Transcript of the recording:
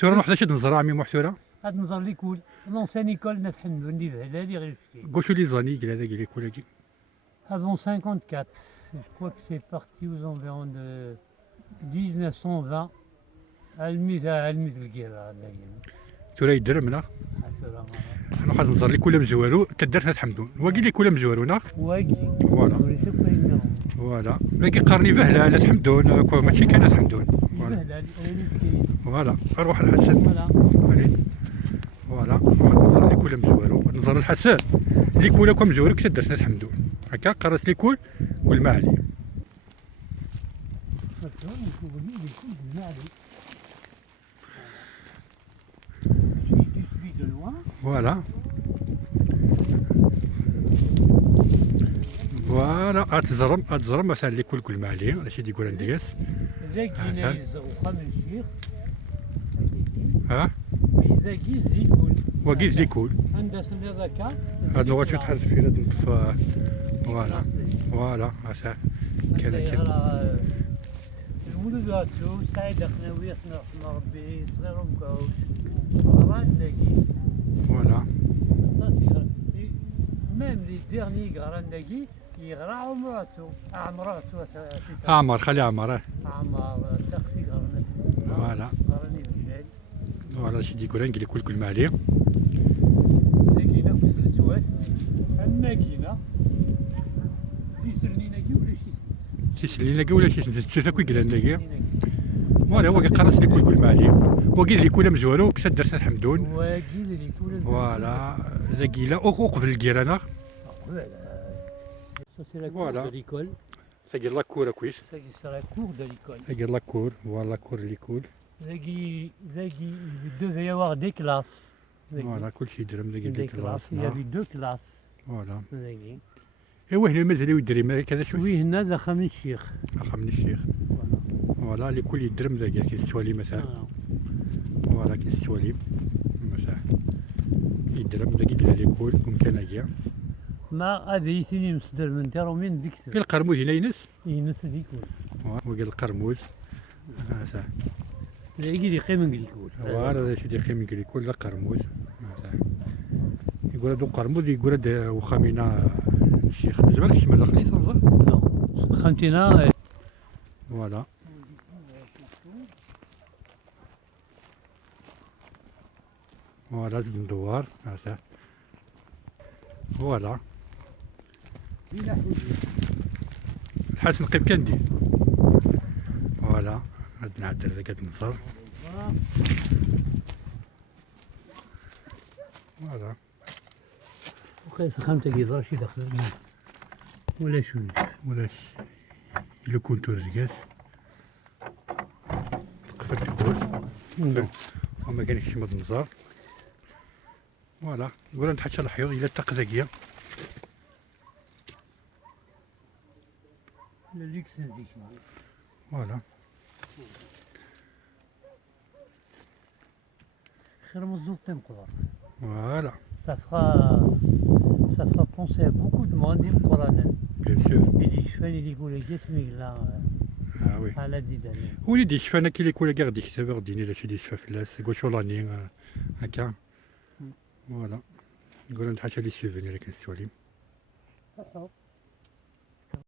سورة واحدة شد نزرع مي محسورة. هاد نظر ليكول لونسين ايكول نات حمدو ندي بهلالي غير شتي. قوشو لي زاني قال هذا قال لك ولا كي. Avant 54, je crois que c'est parti aux environs de 1920. الميز الكيرا سورة يدرم منا. أنا واحد نزر لي كولا مزوارو كدرت نات حمدون. واقي لي كولا مزوارو نا. واقي. فوالا. فوالا. لكن قرني بهلا نات حمدون كوا ماشي كان نات حمدون. فوالا. أروح الحسن. فوالا. نزر لي كولا مزوارو. نزر الحسن. لي كولا كوا مزوارو كتدرت نات حمدون. هكا قرص لي كول والمعلي. Voilà. فوالا اتزرم مثلا اللي كل معلي اش يقول عندي ذاكينا يزغوخا من الشيخ ها ذاكي زيكول واقي زيكول عندها سنة ذاكا هاد اللغة تحرز في هاد الطفا فوالا فوالا هسا كان المولود هاتو سعيد اخناوي رحمة ربي صغيرهم كاوش صغران لاقي فوالا ميم لي ديرني قران لاقي يغرى عمراتو عمر خلي عمر عمر تقسي قرن فوالا قرني بالليل فوالا شي يقول نقول كل معلي لكينا في السوات الماكينة تيسرني ناكي ولا شي تيسلي ناكي ولا شي تشوف كي قلنا ناكي فوالا هو قرص لي كل معلي واقي لي كولا مزوارو كسد درت حمدون واقي لي كولا فوالا ذاكيلا وقبل الكيرانا Ça c'est la cour de l'école. Ça c'est la cour كويس. Ça c'est la cour de l'école. Ça c'est la cour, voilà la cour de l'école. Il devait y avoir des classes. Voilà, كل شيء درهم des classes. Il y avait deux classes. Voilà. ايوا هنا مازال يدري كذا شوي. وي هنا دخل من الشيخ. دخل من الشيخ. فوالا اللي كل يدرم ذاك كيستوالي مثلا. فوالا كيستوالي مثلا. يدرم ذاك اللي يقول ممكن اجي. ما هذه سنين مصدر من ترى من ديك في القرموز هنا ينس ديك وقال القرموز صح لا يجي يقيم نقول فوالا هذا شي يقيم نقول لا قرموز يقول هذو قرموز يقول هذا وخامينا الشيخ بالنسبه لك شي ما داخلين صنزر لا خمتنا فوالا فوالا الدوار فوالا الحسن قيب كندي فوالا هاد نعدل ذاك النصر فوالا وكاين سخانتك يضرب شي داخل ولا شو ولا لو كونتور زكاس قفلت الكول وما كانش شي مضمزر فوالا يقول عند حتى الحيوط الى التقزاكيه Voilà. Voilà. Ça fera penser à beaucoup de monde, il bien sûr. Ah oui. Oui, des chevaux qui les coulent garder, ça veut dire les chevaux là, c'est gauche la ligne, à voilà. Voilà, on a les souvenirs avec les